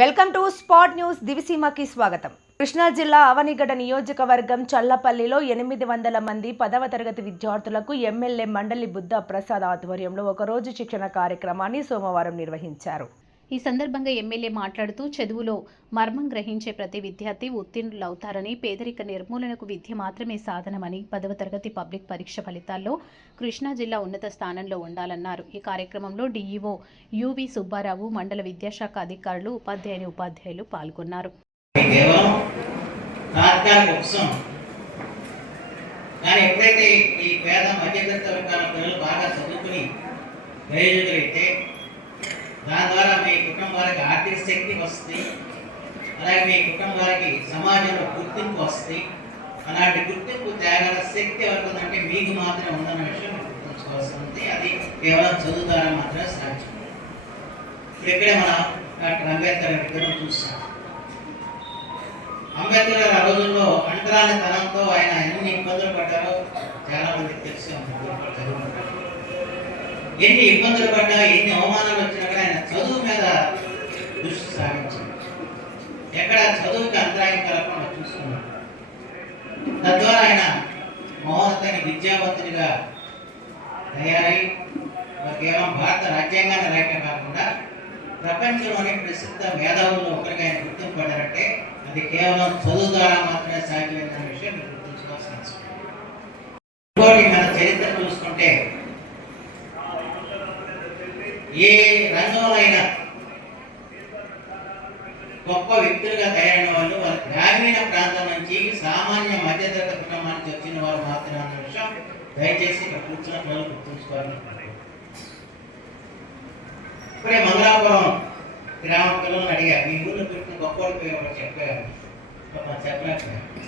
Welcome to spot news దివిసీమకి స్వాగతం. కృష్ణా జిల్లా అవనిగడ నియోజకవర్గం చల్లపల్లిలో ఎనిమిది వందల మంది పదవ తరగతి విద్యార్థులకు ఎమ్మెల్యే మండలి బుద్ధ ప్రసాద్ ఆధ్వర్యంలో ఒకరోజు శిక్షణ కార్యక్రమాన్ని సోమవారం నిర్వహించారు. ఈ సందర్భంగా ఎమ్మెల్యే మాట్లాడుతూ చదువులో మర్మం గ్రహించే ప్రతి విద్యార్థి ఉత్తీర్ణులవుతారని పేదరిక నిర్మూలనకు విద్య మాత్రమే సాధనమని పదవ తరగతి పబ్లిక్ పరీక్ష ఫలితాల్లో కృష్ణా జిల్లా ఉన్నత స్థానంలో ఉండాలన్నారు. ఈ కార్యక్రమంలో డీఈఓ యువి సుబ్బారావు మండల విద్యాశాఖ అధికారులు ఉపాధ్యాయుని ఉపాధ్యాయులు పాల్గొన్నారు. కానీ ఎప్పుడైతే ఈ పేద మధ్యతరగతి వర్గాల పిల్లలు బాగా చదువుకుని ప్రయోజకులైతే దాని ద్వారా మీ కుటుంబానికి ఆర్థిక శక్తి వస్తుంది. అలాగే మీ కుటుంబానికి సమాజంలో గుర్తింపు వస్తుంది. అలాంటి గుర్తింపు తేగల శక్తి ఎవరికి ఉందంటే మీకు మాత్రమే ఉందన్న విషయం గుర్తుంచుకోవాల్సి ఉంది. అది కేవలం చదువు ద్వారా మాత్రమే సాధ్యం. ఇప్పుడు ఇక్కడే మనం డాక్టర్ అంబేద్కర్ గారి దగ్గర చూస్తాం అంబేద్కర్ గారు ఆ రోజుల్లో అంటరాని తనంతో ఆయన ఎన్ని ఇబ్బందులు పడ్డారో చాలా మందికి తెలిసి ఎన్ని ఇబ్బందులు పడ్డా ఎన్ని అవమానాలు వచ్చినా చదువు మీద దృష్టి సాగించారు ఎక్కడ చదువుకి అంతరాయం కలగకుండా చూసుకున్నాడు తద్వారా ఆయన మహోన్నతని విద్యావంతునిగా తయారై కేవలం భారత రాజ్యాంగాన్ని రాయటం కాకుండా ప్రపంచంలోని ప్రసిద్ధ మేధావుల్లో ఒకరిగా ఆయన గుర్తింపబడారంటే అది కేవలం చదువు ద్వారా మాత్రమే సాధ్యమైన విషయం మీరు గుర్తుంచుకోవాల్సిన అవసరం ఉంది. ఇంకోటి మన చరిత్ర చూసుకుంటే ఏ రంగంలో గొప్ప వ్యక్తులుగా తయారైన వాళ్ళు వాళ్ళ గ్రామీణ ప్రాంతం నుంచి సామాన్య మధ్యతరగతి కుటుంబానికి వచ్చిన వారు మాత్రమే అన్న విషయం దయచేసి ఇక్కడ కూర్చున్న పిల్లలు గుర్తుంచుకోవాలి. ఇప్పుడే మంగళాపురం గ్రామ పిల్లల్ని అడిగారు. మీ ఊళ్ళో పెట్టిన గొప్ప వాళ్ళు చెప్పారు? చెప్పలేకపోయారు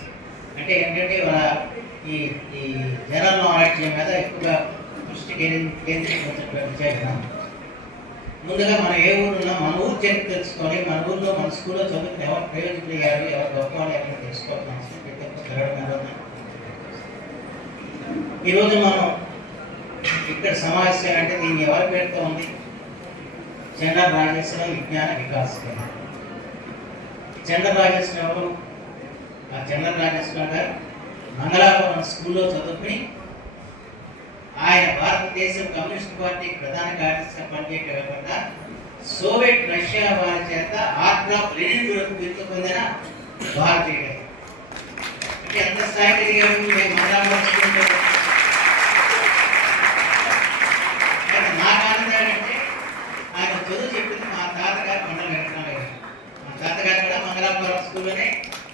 అంటే ఏంటంటే వాళ్ళ ఈ ఈ జనరల్ నాలెడ్జ్ మీద ఎక్కువగా దృష్టి కేంద్రీ- కేంద్రీకరించినటువంటి విషయం ముందుగా మనం ఏ ఊరు మన ఊరు చరిత్ర తెలుసుకొని మన ఊర్లో మన స్కూల్లో చదువుకుని ఎవరు ప్రయోజకులు అయ్యారు ఎవరు గొప్ప వాళ్ళు ఎవరు తెలుసుకోవాలని అవసరం ఈరోజు మనం ఇక్కడ సమావేశం అంటే దీన్ని ఎవరి పేరుతో ఉంది? చంద్ర రాజేశ్వరం విజ్ఞాన వికాస్ కేంద్రం చంద్ర రాజేశ్వరం ఆ చంద్ర రాజేశ్వరం గారు మంగళాపురం స్కూల్లో చదువుకుని ఆయన భారతదేశం కమ్యూనిస్ట్ పార్టీ ప్రధాన కార్యదర్శిగా పనిచేయటం కాకుండా సోవియట్ రష్యా వారి చేత ఆర్డర్ ఆఫ్ లెనిన్ బిరుదు పొందిన భారతీయుడు ఎంత స్థాయికి ఎదిగారు నేను మంగళాపురం నాకు ఆనందం ఏంటంటే ఆయన చదువు చెప్పింది మా తాతగారు మండల వెంకటరామయ్య గారు. మా తాతగారు కూడా మంగళాపురం స్కూల్లోనే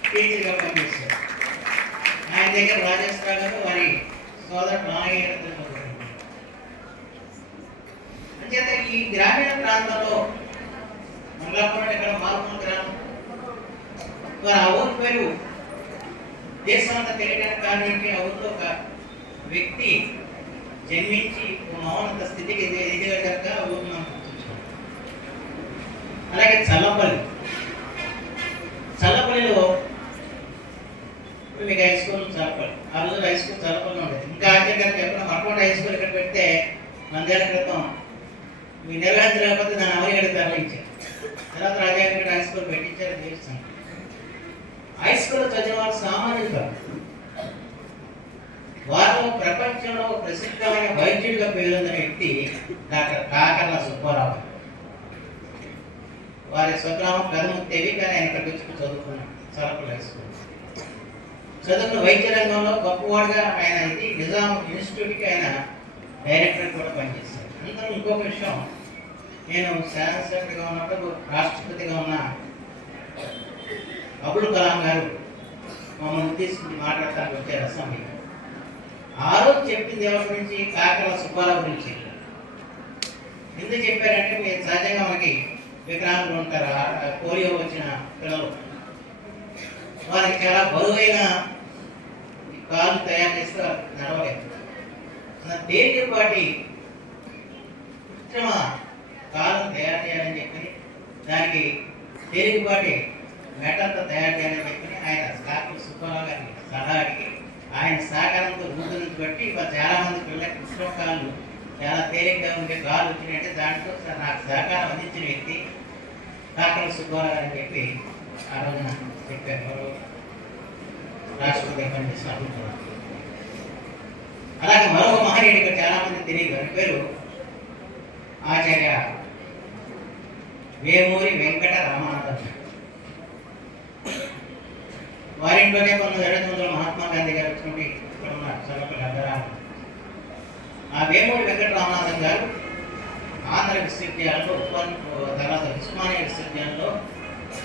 టీచర్గా పనిచేశారు. ఆయన దగ్గర రాజేశ్వర గారు వారి సోదరు రామయ్య గారు చేత ఈ గ్రామీణ ప్రాంతంలో మంగళపురం ఇక్కడ మారుమూల గ్రామం మరి ఆ ఊరి పేరు దేశం అంతా తెలియడానికి కారణం ఏంటి? ఆ ఊరిలో ఒక వ్యక్తి జన్మించి మౌనంత స్థితికి ఎది- ఎదిగేదాక ఆ ఊరిని మనం అలాగే చల్లపల్లి. చల్లపల్లిలో మీకు హై స్కూల్ చల్లపల్లి. ఆ రోజు హై స్కూల్ చల్లపల్లి ఉండేది. ఇంకా ఆశ్చర్యంగా చెప్పిన మరొకటి హై స్కూల్ ఇక్కడ పెడితే వందేళ్ళ క్రితం మీ నిర్వహించలేకపోతే దాన్ని అవరిగడి తరలించారు తర్వాత రాజాగారి హై స్కూల్ పెట్టించారు చేస్తాం హై స్కూల్ చదివిన వారు సామాన్యులు కాదు. వారు ప్రపంచంలో ప్రసిద్ధమైన వైద్యుడిగా పేరొందిన వ్యక్తి డాక్టర్ కాకర్ల సుబ్బారావు. వారి స్వగ్రామం కదముత్తేవి కానీ ఆయన ఇక్కడికి వచ్చి చదువుకున్నాడు చలపల్లి హై స్కూల్ చదువుకున్న వైద్య రంగంలో గొప్పవాడుగా ఆయన ఇది నిజాం ఇన్స్టిట్యూట్కి ఆయన డైరెక్టర్ కూడా పనిచేశారు. ఇంకొక విషయం. నేను శాసనసభ్యుడిగా ఉన్నప్పుడు రాష్ట్రపతిగా ఉన్న అబుల్ కలాం గారు మమ్మల్ని తీసుకుని మాట్లాడటానికి వచ్చారు అసెంబ్లీ ఆ రోజు చెప్పింది ఎవరి గురించి? కాకల సుబ్బారావు గురించి. ఎందుకు చెప్పారంటే మీరు సహజంగా మనకి వికలాంగులు ఉంటారు పోలియో వచ్చిన పిల్లలు. వారికి చాలా బరువైన కాలు తయారు చేస్తే నడవలేదు. నా తేలికపాటి కృత్రిమ తయారు చేయాలని చెప్పి దానికి తేలికపాటి మెటల్తో తయారు చేయాలని చెప్పి ఆయన డాక్టర్ సుబ్బారావు గారిని సలహా అడిగి ఆయన సహకారంతో రూపుదిద్దు బట్టి ఇవాళ చాలా మంది పిల్లలకి కృష్ణ కాళ్ళు చాలా తేలిగ్గా ఉండే కాలు వచ్చినాయంటే దాంట్లో నాకు సహకారం అందించిన వ్యక్తి డాక్టర్ సుబ్బారావు అని చెప్పి ఆ రోజున చెప్పారు. రాష్ట్రపతి అలాగే మరొక మహనీయుడు ఇక్కడ చాలా మంది తెలియదు పేరు ఆచార్య వేమూరి వెంకట రామానందం. వారింట్లోనే పంతొమ్మిది ఇరవై తొమ్మిదిలో మహాత్మా గాంధీ గారు వచ్చినప్పుడు ఇక్కడ ఉన్న చల్లపల్లి ఆ వేమూరి వెంకట రామనాథం గారు ఆంధ్ర విశ్వవిద్యాలయంలో ఉస్మాన్ తర్వాత ఉస్మానియా విశ్వవిద్యాలయంలో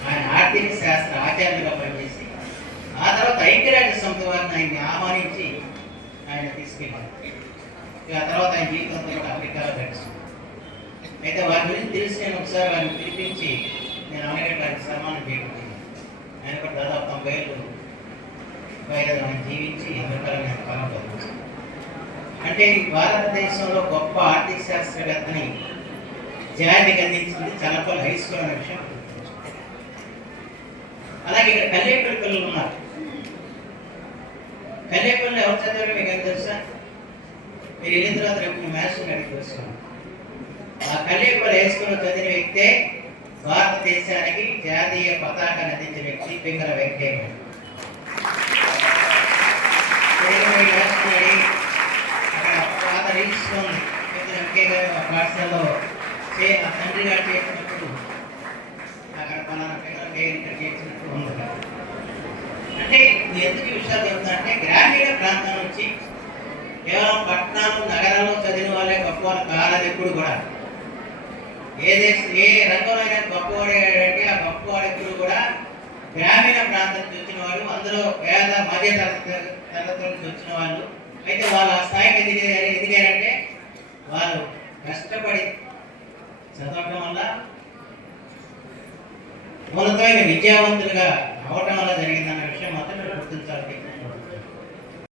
ఆయన ఆర్థిక శాస్త్ర ఆచార్యులుగా పనిచేసి ఆ తర్వాత ఐక్యరాజ్య సమితి వారిని ఆయన్ని ఆహ్వానించి ఆయన తీసుకెళ్ళారు. ఆ తర్వాత ఆయన జీవితంతో కూడా అమెరికాలో గడిచింది. అయితే వారి గురించి తెలిసి నేను ఒకసారి వారిని పిలిపించి నేను అమెరికా గారికి సన్మానం చేయబడింది ఆయన కూడా దాదాపు తొంభై ఏళ్ళు పైగా ఆయన జీవించి అమెరికాలో నేను కాలం అంటే భారతదేశంలో గొప్ప ఆర్థిక శాస్త్రవేత్తని జాతికి అందించింది చల్లపల్లి హై స్కూల్ అనే విషయం అలాగే ఇక్కడ కల్లేపల్లి పిల్లలు ఉన్నారు. కల్లేపల్లి ఎవరు చదివారు మీకు ఏం తెలుసా? మీరు వెళ్ళిన తర్వాత రేపు మ్యాథ్స్ అడిగి తెలుసుకున్నాను ఆ కల్లేపల్లి హై చదివిన వ్యక్తే భారతదేశానికి జాతీయ పతాకాన్ని అందించిన వ్యక్తి పింగళ వెంకయ్య అక్కడ పాత రీల్స్ ఉంది వెంకయ్య గారు ఆ పాఠశాలలో చే ఆ తండ్రి గారు చేసినప్పుడు అక్కడ పలానా పింగళ వెంకయ్య చేసినట్టు ఉంది. అంటే ఎందుకు ఈ విషయాలు చెప్తానంటే గ్రామీణ ప్రాంతం నుంచి కేవలం పట్టణాలు నగరాల్లో చదివిన వాళ్ళే గొప్ప వాళ్ళు కాలేదు ఎప్పుడు కూడా. ఏ దేశ ఏ రంగంలో గొప్పవాడంటే ఆ గొప్పవాడు ఎప్పుడు కూడా గ్రామీణ ప్రాంతం నుంచి వచ్చిన వాళ్ళు అందులో పేద మధ్య తరగతి నుంచి వచ్చిన వాళ్ళు. అయితే వాళ్ళ ఆ స్థాయికి ఎదిగారు ఎదిగారంటే వాళ్ళు కష్టపడి చదవటం వల్ల ఉన్నతమైన విద్యావంతులుగా అవటం వల్ల జరిగింది